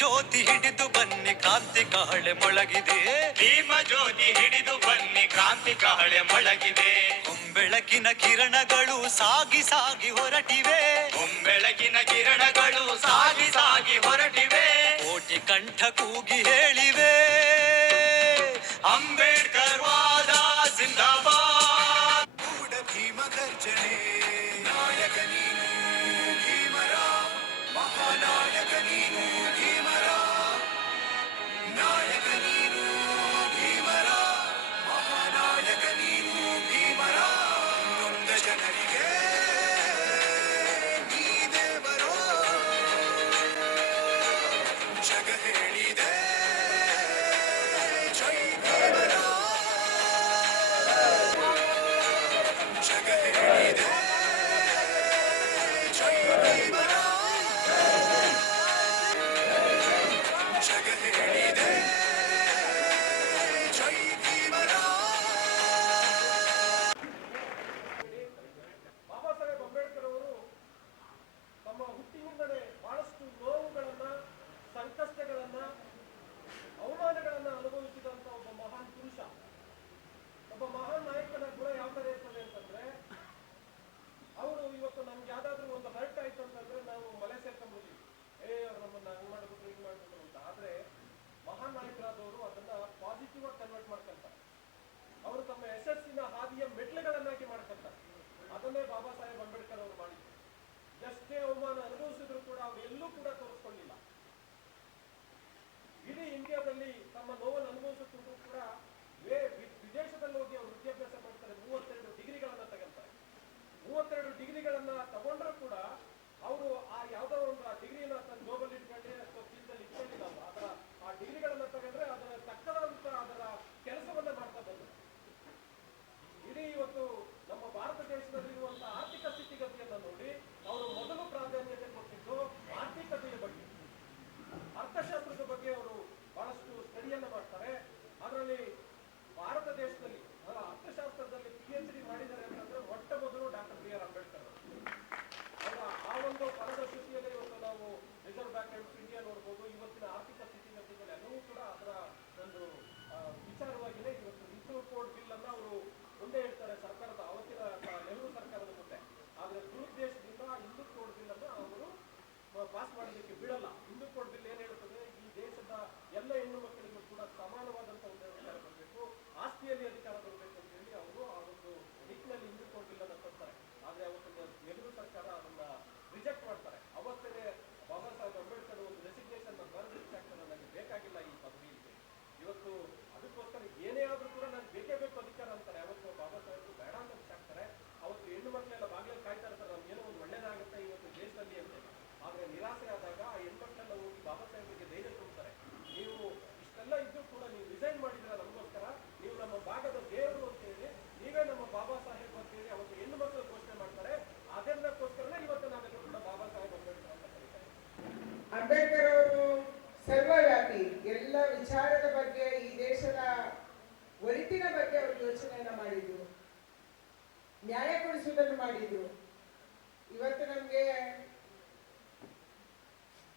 ಜ್ಯೋತಿ ಹಿಡಿದು ಬನ್ನಿ ಕಾಂತಿ ಕಹಳೆ ಮೊಳಗಿದೆ. ಭೀಮ ಜ್ಯೋತಿ ಹಿಡಿದು ಬನ್ನಿ ಕಾಂತಿ ಕಹಳೆ ಮೊಳಗಿದೆ. ಬೆಳಕಿನ ಕಿರಣಗಳು ಸಾಗಿ ಸಾಗಿ ಹೊರಟಿವೆ. ಬೆಳಕಿನ ಕಿರಣಗಳು ಸಾಗಿ ಸಾಗಿ ಹೊರಟಿವೆ. ಕೋಟಿ ಕಂಠ ಕೂಗಿ ಹೇಳಿವೆ. ಅಂಬೇಡ್ಕರ್ ವಾದ ಸಿಂಧ ಮೂವತ್ತೆರಡು ಡಿಗ್ರಿಗಳನ್ನ ತಗೊಂಡ್ರೂ ಕೂಡ ಮಾಡಲಿಕ್ಕೆ ಬೀಳಲ್ಲ ಹಿಂದೂ ಕೋಡ್ ಬಿಲ್ ಏನು ಹೇಳ್ತದೆ ಈ ದೇಶದ ಎಲ್ಲ ಹೆಣ್ಣು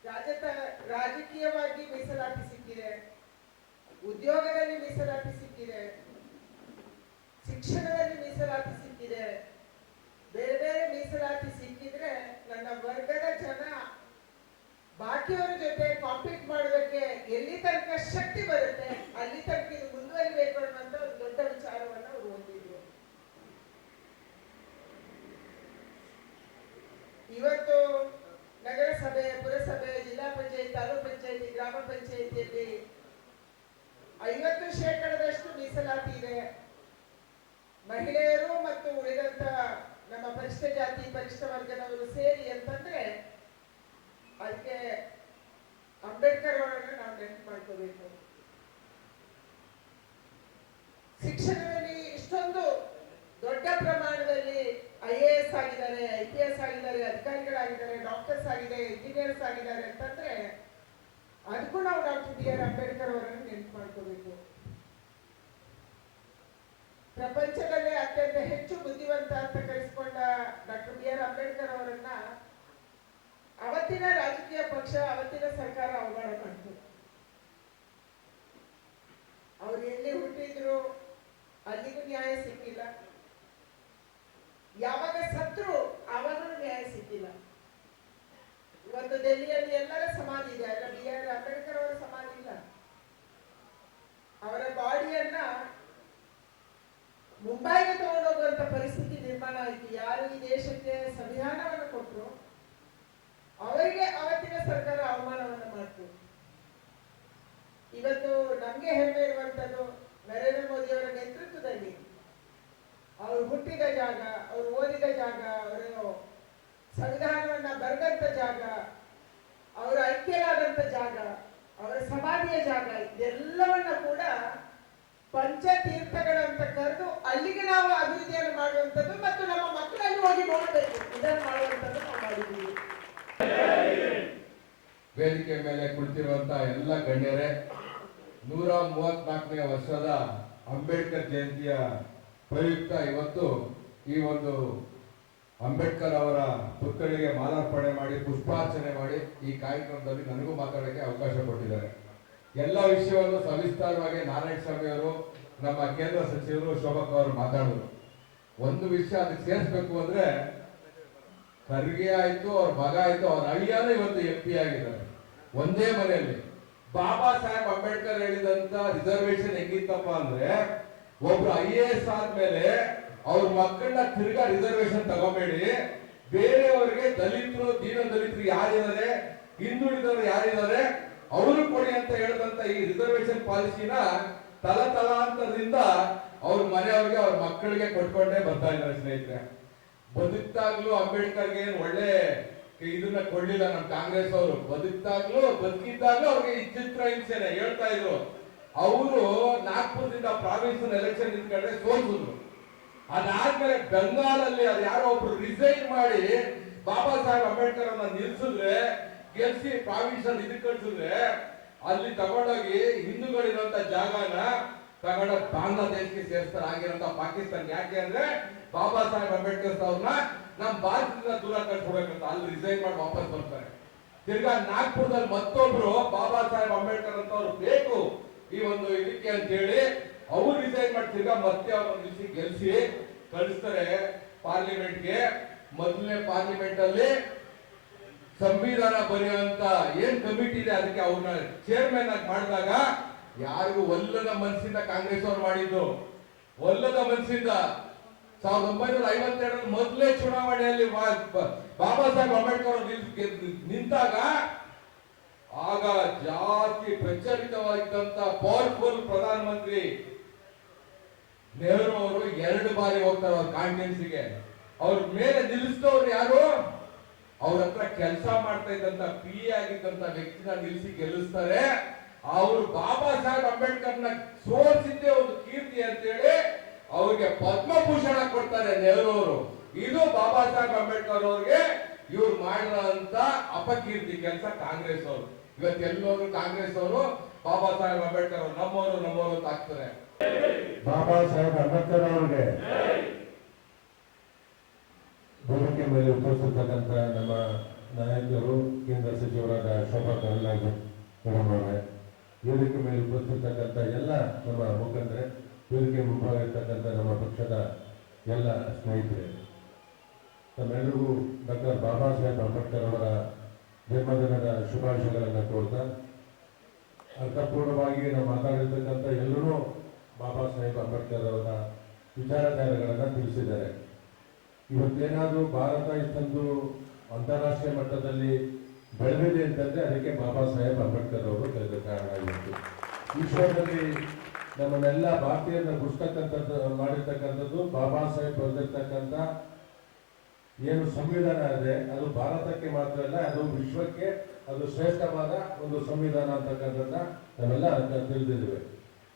ರಾಜಕೀಯವಾಗಿ ಮೀಸಲಾತಿ ಸಿಕ್ಕಿದೆ, ಉದ್ಯೋಗದಲ್ಲಿ ಮೀಸಲಾತಿ ಸಿಕ್ಕಿದೆ, ಶಿಕ್ಷಣದಲ್ಲಿ ಮೀಸಲಾತಿ ಸಿಕ್ಕಿದೆ, ಬೇರೆ ಬೇರೆ ಮೀಸಲಾತಿ ಸಿಕ್ಕಿದ್ರೆ ನನ್ನ ವರ್ಗದ ಜನ ಬಾಕಿಯವರು ಅಂಬೇಡ್ಕರ್ ಅವರನ್ನು ನೆನಪು ಮಾಡ್ಕೋಬೇಕು. ಪ್ರಪಂಚ ಮೇಲೆ ಕುಳಿತಿರುವಂತ ಎಲ್ಲ ಗಣ್ಯರೇ, ನೂರ ಮೂವತ್ನಾಲ್ಕನೇ ವರ್ಷದ ಅಂಬೇಡ್ಕರ್ ಜಯಂತಿಯ ಪ್ರಯುಕ್ತ ಇವತ್ತು ಈ ಒಂದು ಅಂಬೇಡ್ಕರ್ ಅವರ ಪುತ್ಥಳಿಗೆ ಮಾಲಾರ್ಪಣೆ ಮಾಡಿ, ಪುಷ್ಪಾರ್ಚನೆ ಮಾಡಿ ಈ ಕಾರ್ಯಕ್ರಮದಲ್ಲಿ ನನಗೂ ಮಾತಾಡೋಕ್ಕೆ ಅವಕಾಶ ಕೊಟ್ಟಿದ್ದಾರೆ. ಎಲ್ಲ ವಿಷಯವನ್ನು ಸವಿಸ್ತಾರವಾಗಿ ನಾರಾಯಣ ಸ್ವಾಮಿ ಅವರು, ನಮ್ಮ ಕೇಂದ್ರ ಸಚಿವರು ಶೋಭಕ್ ಅವರು ಮಾತಾಡಿದ್ರು. ಒಂದು ವಿಷಯ ಅದಕ್ಕೆ ಸೇರಿಸ್ಬೇಕು ಅಂದ್ರೆ ಖರ್ಗೆ ಆಯ್ತು, ಅವ್ರ ಮಗ ಆಯ್ತು, ಅವ್ರ ಅಳಿಯಾನು ಇವತ್ತು ಎಂ ಪಿ ಆಗಿದ್ದಾರೆ. ಒಂದೇ ಮನೆಯಲ್ಲಿ. ಬಾಬಾ ಸಾಹೇಬ್ ಅಂಬೇಡ್ಕರ್ ಹೇಳಿದಂತ ರಿಸರ್ವೇಶನ್ ಹೆಂಗಿತ್ತಪ್ಪ ಅಂದ್ರೆ, ಒಬ್ರು ಐ ಎ ಎಸ್ ಆದ್ಮೇಲೆ ಅವ್ರ ಮಕ್ಕಳನ್ನ ತಿರ್ಗಾ ರಿಸರ್ವೇಶನ್ ತಗೋಬೇಡಿ. ಬೇರೆಯವರಿಗೆ ದಲಿತರು, ದೀನ ದಲಿತರು ಯಾರಿದ್ದಾರೆ, ಹಿಂದುಳಿದವರು ಯಾರಿದ್ದಾರೆ, ಅವರು ಕೊಡಿ ಅಂತ ಹೇಳಿದಂತ ಈ ರಿಸರ್ವೇಶನ್ ಪಾಲಿಸಿನ ತಲ ತಲಾಂತರದಿಂದ ಅವ್ರ ಮನೆಯವ್ರಿಗೆ, ಅವ್ರ ಮಕ್ಕಳಿಗೆ ಕೊಟ್ಕೊಂಡೇ ಬರ್ತಾ ಇದ್ದಾರೆ ಸ್ನೇಹಿತರೆ. ಬದುಕ್ತಾಗ್ಲೂ ಅಂಬೇಡ್ಕರ್ಗೆ ಏನು ಒಳ್ಳೆ ಇದನ್ನ ಕೊಡ್ಲಿಲ್ಲ ನಮ್ ಕಾಂಗ್ರೆಸ್ ಅವರು. ಬದುಕ್ತಾಗ್ಲೂ ಬದುಕಿದ್ದಾಗ್ಲೂ ಅವ್ರಿಗೆ ಈ ಚಿತ್ರ ಹಿಂಸೆನೆ ಹೇಳ್ತಾ ಇದ್ರು. ಅವರು ನಾಗ್ಪುರದಿಂದ ಪ್ರಾವಿನ್ಸ್ ಎಲೆಕ್ಷನ್ ನಿಂತ್ಕೊಂಡ್ರೆ ಸೋಲ್ಸಿದ್ರು. ಅದಾದ್ಮೇಲೆ ಬೆಂಗಾಲಲ್ಲಿ ಅದು ಯಾರೋ ಒಬ್ರು ರಿಸೈನ್ ಮಾಡಿ ಬಾಬಾ ಸಾಹೇಬ್ ಅಂಬೇಡ್ಕರ್ ಅನ್ನ ನಿಲ್ಸಿದ್ರೆ, ಗೆಲ್ಸಿ ಪ್ರಾವಿನ್ಸ್ ಅಲ್ಲಿ ಇದಕ್ಕೆ ಕಳ್ಸಿದ್ರೆ, ಅಲ್ಲಿ ತಗೊಂಡೋಗಿ ಹಿಂದೂಗಳಿರುವಂತ ಜಾಗನ ತಗೊಂಡ ಬಾಂಗ್ಲಾದೇಶಕ್ಕೆ ಸೇರಿಸ್ತಾರೆ. ಆಗಿರುವಂತ ಪಾಕಿಸ್ತಾನ್ ಯಾಕೆ ಅಂದ್ರೆ ಬಾಬಾ ಸಾಹೇಬ್ ಅಂಬೇಡ್ಕರ್ ಅವ್ರನ್ನ ನಮ್ ಭಾರತದಿಂದ ದೂರ ಕಟ್ಬಿಡ್ಬೇಕಂತ ಅಲ್ಲಿ ರಿಸೈನ್ ಮಾಡಿ ವಾಪಸ್ ಬರ್ತಾರೆ. ತಿರ್ಗಾ ನಾಗ್ಪುರದಲ್ಲಿ ಮತ್ತೊಬ್ರು ಬಾಬಾ ಸಾಹೇಬ್ ಅಂಬೇಡ್ಕರ್ ಅಂತ ಅವ್ರು ಬೇಕು ಈ ಒಂದು ಇದಕ್ಕೆ ಅಂತ ಹೇಳಿ ಅವ್ರು ರಿಸೈನ್ ಮಾಡಿ ತಿರ್ಗಾ ಮತ್ತೆ ಅವ್ರನ್ನ ಗೆಲ್ಸಿ ಕಳಿಸ್ತಾರೆ ಪಾರ್ಲಿಮೆಂಟ್ಗೆ. ಮೊದಲನೇ ಪಾರ್ಲಿಮೆಂಟ್ ಅಲ್ಲಿ ಸಂವಿಧಾನ ಬರೆಯುವಂತ ಏನ್ ಕಮಿಟಿ ಇದೆ ಅದಕ್ಕೆ ಅವ್ರನ್ನ ಚೇರ್ಮನ್ ಆಗಿ ಮಾಡಿದಾಗ ಯಾರಿಗೂ ಒಲ್ಲದ ಮನಸ್ಸಿಂದ ಕಾಂಗ್ರೆಸ್ ಅವ್ರು ಮಾಡಿದ್ದು. ಒಲ್ಲದ ಮನಸ್ಸಿಂದ ಸಾವಿರದ ಒಂಬೈನೂರ ಐವತ್ತೆರಡರಲ್ಲಿ ಮೊದಲೇ ಚುನಾವಣೆಯಲ್ಲಿ ಬಾಬಾ ಸಾಹೇಬ್ ಅಂಬೇಡ್ಕರ್ ನಿಂತಾಗ ಆಗ ಜಾತಿ ಪ್ರಚಲಿತವಾಗಿದ್ದಂತ ಪವರ್ಫುಲ್ ಪ್ರಧಾನಮಂತ್ರಿ ನೆಹರು ಅವರು ಎರಡು ಬಾರಿ ಹೋಗ್ತಾರೆ ಅವ್ರ ಕಾನ್ಫಿಡೆನ್ಸ್ಗೆ ಅವ್ರ ಮೇಲೆ ನಿಲ್ಲಿಸಿದವ್ರು ಯಾರು? ಅವ್ರ ಹತ್ರ ಕೆಲಸ ಮಾಡ್ತಾ ಇದ್ದಂತ ಪಿ ಆಗಿದ್ದಂತ ವ್ಯಕ್ತಿನ ನಿಲ್ಲಿಸಿ ಗೆಲ್ಲಿಸ್ತಾರೆ. ಅವರು ಬಾಬಾ ಸಾಹೇಬ್ ಅಂಬೇಡ್ಕರ್ನ ಸೋಲಿಸಿದ್ದೇ ಒಂದು ಕೀರ್ತಿ ಅಂತೇಳಿ ಅವ್ರಿಗೆ ಪದ್ಮಭೂಷಣ ಕೊಡ್ತಾರೆ ನೆಹರು ಅವರು ಇದು ಬಾಬಾ ಸಾಹೇಬ್ ಅಂಬೇಡ್ಕರ್ ಅವ್ರಿಗೆ ಇವ್ರು ಮಾಡಿರೋಂತ ಅಪಕೀರ್ತಿ ಕೆಲಸ ಕಾಂಗ್ರೆಸ್ ಅವರು. ಇವತ್ತೆಲ್ಲರೂ ಕಾಂಗ್ರೆಸ್ ಅವರು ಬಾಬಾ ಸಾಹೇಬ್ ಅಂಬೇಡ್ಕರ್ ಅವರು ನಮ್ಮವರು ನಮ್ಮವರು ಅಂತ ಬಾಬಾ ಸಾಹೇಬ್ ಅಂಬೇಡ್ಕರ್ ಅವ್ರಿಗೆ ವೇದಿಕೆ ಮೇಲೆ ಉಪಸ್ಥಿತಕ್ಕಂಥ ನಮ್ಮ ನಾಯಕರು, ಕೇಂದ್ರ ಸಚಿವರಾದ ಶೋಭಾ ಕರಲಾಗಿ ವೇದಿಕೆ ಮೇಲೆ ಉಪಸ್ಥಿತಕ್ಕಂಥ ಎಲ್ಲ ನಮ್ಮ ಮುಖಂಡರೆ ವೇದಿಕೆ ಮುಂಭಾಗಿರ್ತಕ್ಕಂಥ ನಮ್ಮ ಪಕ್ಷದ ಎಲ್ಲ ಸ್ನೇಹಿತರೆ, ತಮ್ಮೆಲ್ಲರಿಗೂ ಡಾಕ್ಟರ್ ಬಾಬಾ ಸಾಹೇಬ್ ಅಂಬೇಡ್ಕರ್ ಅವರ ಜನ್ಮದಿನದ ಶುಭಾಶಯಗಳನ್ನು ಕೋರ್ತಾ ಅರ್ಥಪೂರ್ಣವಾಗಿ ನಾವು ಮಾತಾಡಿರ್ತಕ್ಕಂಥ ಎಲ್ಲರೂ ಬಾಬಾ ಸಾಹೇಬ್ ಅಂಬೇಡ್ಕರ್ ಅವರ ವಿಚಾರಧಾರೆಗಳನ್ನು ತಿಳಿಸಿದ್ದಾರೆ. ಇವತ್ತೇನಾದರೂ ಭಾರತ ಇಷ್ಟೊಂದು ಅಂತಾರಾಷ್ಟ್ರೀಯ ಮಟ್ಟದಲ್ಲಿ ಬೆಳೆದಿದೆ ಅಂತಂದರೆ ಅದಕ್ಕೆ ಬಾಬಾ ಸಾಹೇಬ್ ಅಂಬೇಡ್ಕರ್ ಅವರು ಕಾರಣ ಆಗಿತ್ತು ವಿಶ್ವದಲ್ಲಿ ನಮ್ಮನ್ನೆಲ್ಲ ಭಾರತೀಯರನ್ನ ಗುರ್ತಕ್ಕಂಥದ್ದು ಮಾಡಿರ್ತಕ್ಕಂಥದ್ದು, ಬಾಬಾ ಸಾಹೇಬ್ ಬರೆದಿರ್ತಕ್ಕಂಥ ಏನು ಸಂವಿಧಾನ ಇದೆ, ಅದು ಭಾರತಕ್ಕೆ ಮಾತ್ರ ಅಲ್ಲ, ಅದು ವಿಶ್ವಕ್ಕೆ ಅದು ಶ್ರೇಷ್ಠವಾದ ಒಂದು ಸಂವಿಧಾನ ಅಂತಕ್ಕಂಥದ್ದನ್ನ ನಾವೆಲ್ಲ ತಿಳಿದಿದ್ದೇವೆ.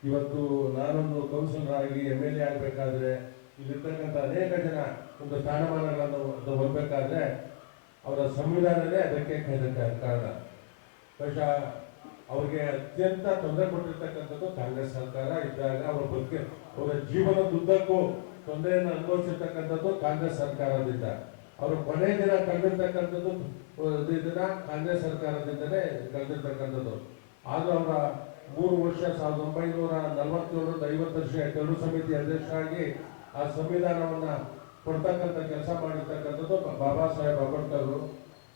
ಇವತ್ತು ನಾನೊಂದು ಕೌನ್ಸಿಲರ್ ಆಗಿ ಎಂ ಎಲ್ ಎ ಆಗಬೇಕಾದ್ರೆ, ಇಲ್ಲಿರ್ತಕ್ಕಂಥ ಅನೇಕ ಜನ ಒಂದು ಸ್ಥಾನಮಾನಗಳನ್ನು ಹೊರಬೇಕಾದ್ರೆ ಅವರ ಸಂವಿಧಾನವೇ ಅದಕ್ಕೆ ಕಾರಣ. ಬಹುಶಃ ಅವ್ರಿಗೆ ಅತ್ಯಂತ ತೊಂದರೆ ಕೊಟ್ಟಿರ್ತಕ್ಕಂಥದ್ದು ಕಾಂಗ್ರೆಸ್ ಸರ್ಕಾರ ಇದ್ದಾಗ ಅವರ ಬಗ್ಗೆ ಅವರ ಜೀವನದುದ್ದಕ್ಕೂ ತೊಂದರೆಯನ್ನು ಅನುಭವಿಸಿರ್ತಕ್ಕಂಥದ್ದು ಕಾಂಗ್ರೆಸ್ ಸರ್ಕಾರದಿಂದ ಅವರು ಕೊನೆ ದಿನ ಕಳೆದಿರ್ತಕ್ಕಂಥದ್ದು ದಿನ ಕಾಂಗ್ರೆಸ್ ಸರ್ಕಾರದಿಂದಲೇ ಕಳೆದಿರ್ತಕ್ಕಂಥದ್ದು ಆದ್ರೂ ಅವರ ಮೂರು ವರ್ಷ, ಸಾವಿರದ ಒಂಬೈನೂರ ನಲವತ್ತೇಳರಿಂದ ಐವತ್ತು ವರ್ಷ ಕರು ಸಮಿತಿ ಅಧ್ಯಕ್ಷರಾಗಿ ಆ ಸಂವಿಧಾನವನ್ನ ಕೊಡ್ತಕ್ಕಂಥ ಕೆಲಸ ಮಾಡಿರ್ತಕ್ಕಂಥದ್ದು ಬಾಬಾ ಸಾಹೇಬ್ ಅಂಬೇಡ್ಕರ್.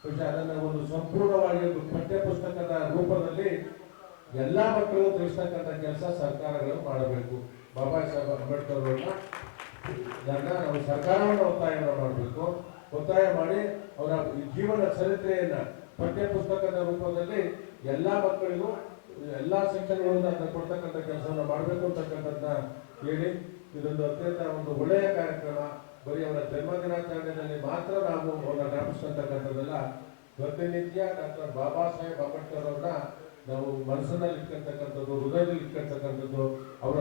ಬಹುಶಃ ಅದನ್ನ ಒಂದು ಸಂಪೂರ್ಣವಾಗಿ ಒಂದು ಪಠ್ಯ ಪುಸ್ತಕದ ರೂಪದಲ್ಲಿ ಎಲ್ಲಾ ಮಕ್ಕಳು ತಿಳಿಸ್ತಕ್ಕಂಥ ಕೆಲಸ ಸರ್ಕಾರಗಳು ಮಾಡಬೇಕು. ಬಾಬಾ ಸಾಹೇಬ್ ಅಂಬೇಡ್ಕರ್ ಅವರನ್ನ ನಾವು ಸರ್ಕಾರವನ್ನು ಒತ್ತಾಯವನ್ನು ಮಾಡಬೇಕು. ಒತ್ತಾಯ ಮಾಡಿ ಅವರ ಜೀವನ ಚರಿತ್ರೆಯನ್ನ ಪಠ್ಯ ಪುಸ್ತಕದ ರೂಪದಲ್ಲಿ ಎಲ್ಲಾ ಮಕ್ಕಳಿಗೂ ಎಲ್ಲಾ ಶಿಕ್ಷಣಗಳನ್ನು ಅದನ್ನು ಕೊಡ್ತಕ್ಕಂಥ ಕೆಲಸವನ್ನು ಮಾಡಬೇಕು ಅಂತಕ್ಕಂಥದ್ದನ್ನ ಹೇಳಿ. ಇದೊಂದು ಅತ್ಯಂತ ಒಂದು ಒಳ್ಳೆಯ ಕಾರ್ಯಕ್ರಮ. ಬರೀ ಅವರ ಜನ್ಮ ದಿನಾಚರಣೆಯಲ್ಲಿ ಮಾತ್ರ ನಾವು ಅವರ ಪ್ರತಿನಿತ್ಯ ಡಾಕ್ಟರ್ ಬಾಬಾ ಸಾಹೇಬ್ ಅಂಬೇಡ್ಕರ್ ಅವ್ರನ್ನ ನಾವು ಮನಸ್ಸಿನಲ್ಲಿ ಇಟ್ಕೊಳ್ತಕ್ಕಂಥದ್ದು ಹೃದಯದಲ್ಲಿ ಇಟ್ಕೊಳ್ತಕ್ಕಂಥದ್ದು ಅವರ